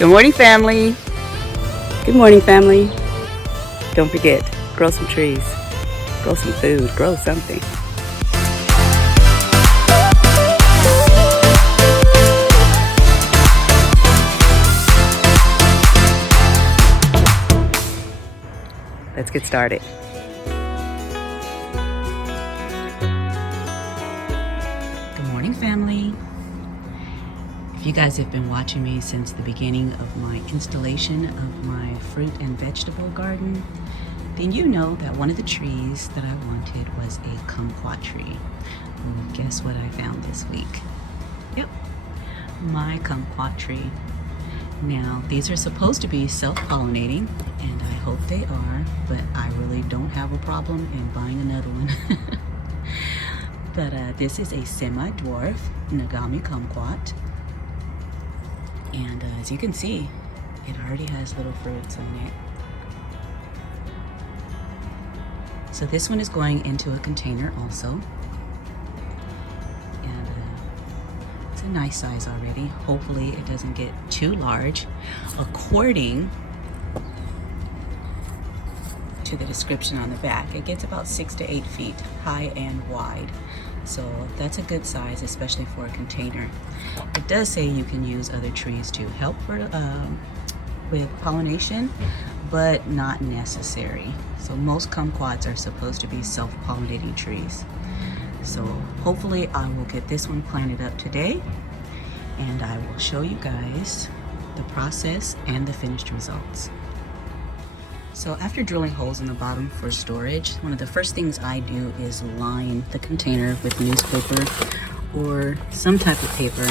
Good morning, family. Good morning, family. Don't forget, grow some trees, grow some food, grow something. Let's get started. Good morning, family. If you guys have been watching me since the beginning of my installation of my fruit and vegetable garden, then you know that one of the trees that I wanted was a kumquat tree. Well, guess what I found this week? Yep, my kumquat tree. Now, these are supposed to be self-pollinating, and I hope they are, but I really don't have a problem in buying another one. But this is a semi-dwarf Nagami kumquat. And as you can see, it already has little fruits on it. So this one is going into a container also. And it's a nice size already. Hopefully it doesn't get too large. According to the description on the back, it gets about 6 to 8 feet high and wide. So that's a good size, especially for a container. It does say you can use other trees to help with pollination, but not necessary. So most kumquats are supposed to be self-pollinating trees. So hopefully I will get this one planted up today, and I will show you guys the process and the finished results. So after drilling holes in the bottom for storage, one of the first things I do is line the container with newspaper or some type of paper,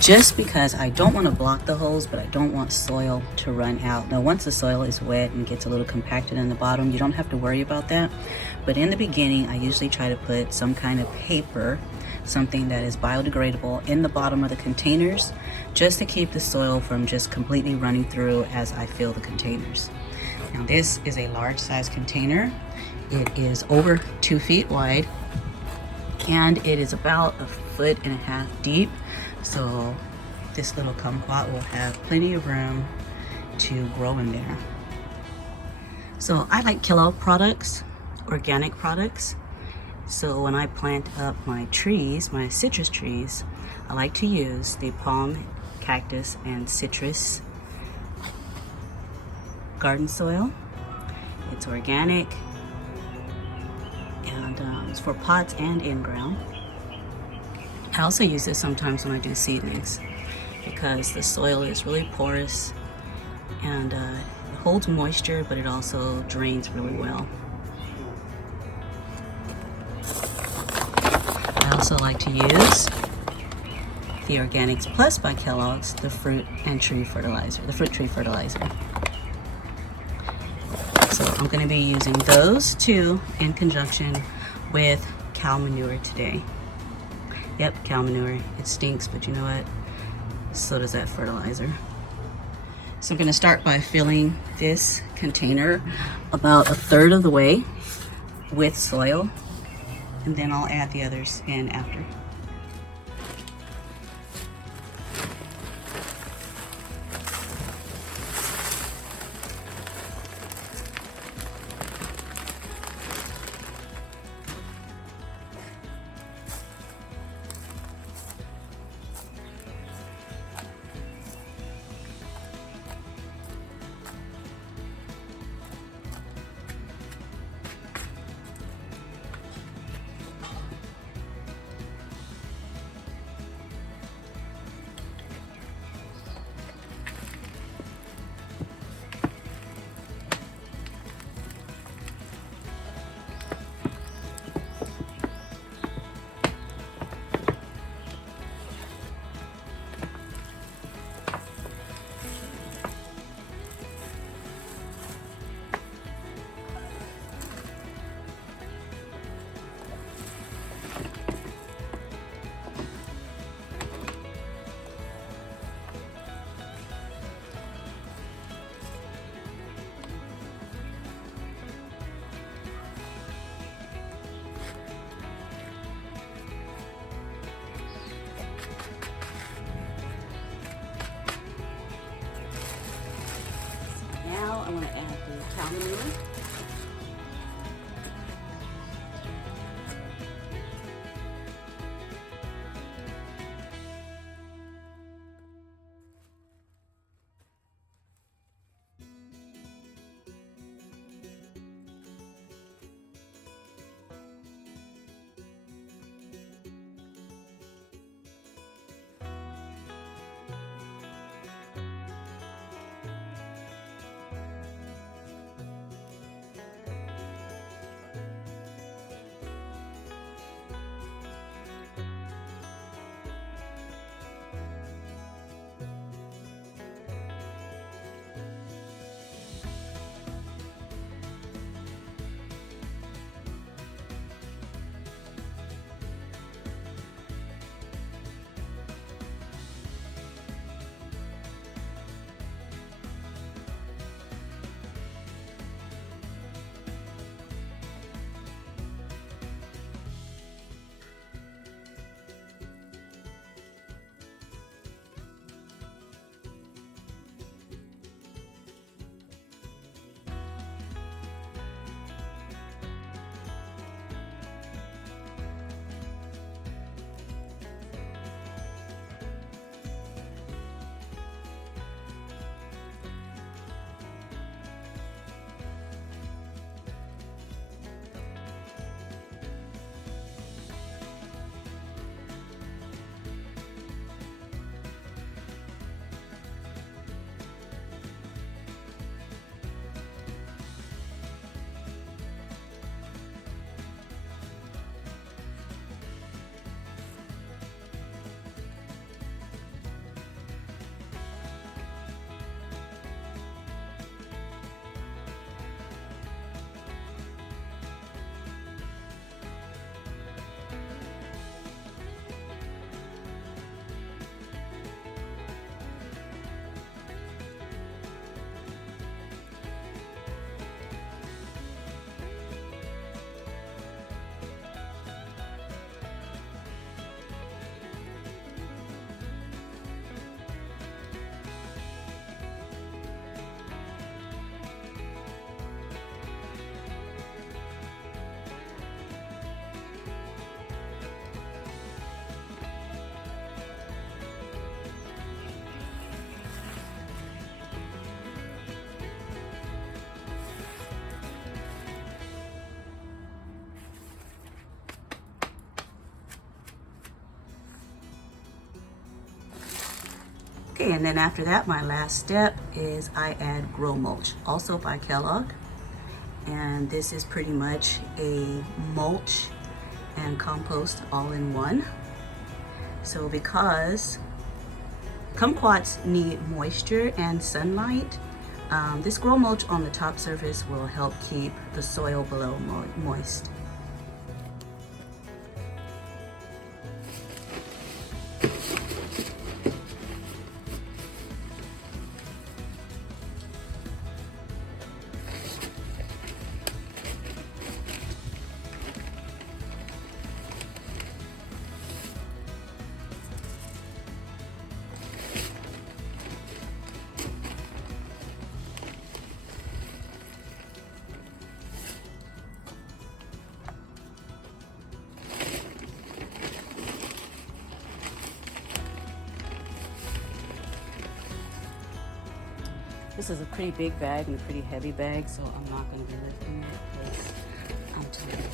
just because I don't want to block the holes, but I don't want soil to run out. Now, once the soil is wet and gets a little compacted in the bottom, you don't have to worry about that. But in the beginning, I usually try to put some kind of paper, something that is biodegradable, in the bottom of the containers, just to keep the soil from just completely running through as I fill the containers. Now, this is a large size container. It is over 2 feet wide, and it is about 1.5 feet deep. So this little kumquat will have plenty of room to grow in there. So I like kilo products, organic products. So when I plant up my trees, my citrus trees, I like to use the palm, cactus, and citrus garden soil. It's organic, and it's for pots and in ground. I also use this sometimes when I do seedlings, because the soil is really porous and it holds moisture, but it also drains really well. I also like to use the Organics Plus by Kellogg's, the fruit tree fertilizer. So I'm going to be using those two in conjunction with cow manure today. Yep, cow manure. It stinks, but you know what? So does that fertilizer. So I'm going to start by filling this container about 1/3 of the way with soil, and then I'll add the others in after. now I want to add the cow manure. Okay, and then after that, my last step is I add Grow Mulch, also by Kellogg. And this is pretty much a mulch and compost all in one. So because kumquats need moisture and sunlight, this Grow Mulch on the top surface will help keep the soil below moist. This is a pretty big bag and a pretty heavy bag, so I'm not going to be lifting it because I'm tired.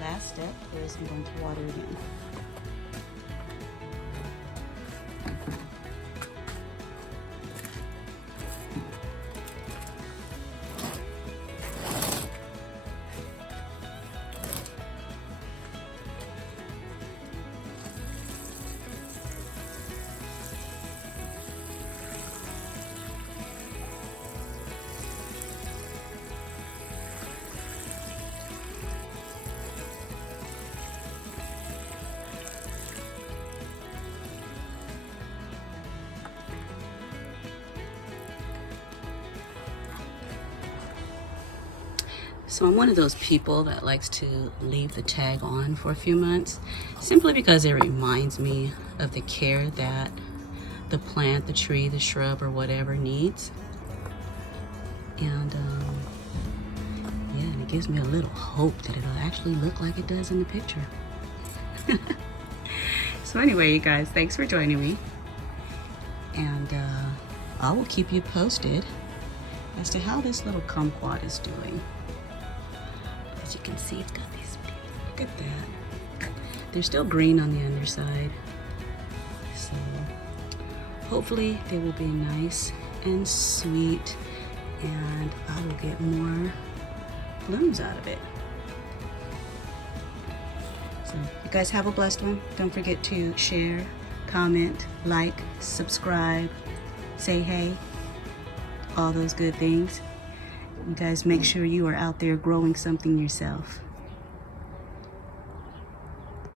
Last step is I'm going to water again. So I'm one of those people that likes to leave the tag on for a few months, simply because it reminds me of the care that the plant, the tree, the shrub, or whatever needs. And yeah, and it gives me a little hope that it'll actually look like it does in the picture. So anyway, you guys, thanks for joining me. And I will keep you posted as to how this little kumquat is doing. As you can see, it's got these, look at that. They're still green on the underside. So hopefully they will be nice and sweet, and I will get more blooms out of it. So you guys have a blessed one. Don't forget to share, comment, like, subscribe, say hey, all those good things. You guys make sure you are out there growing something yourself.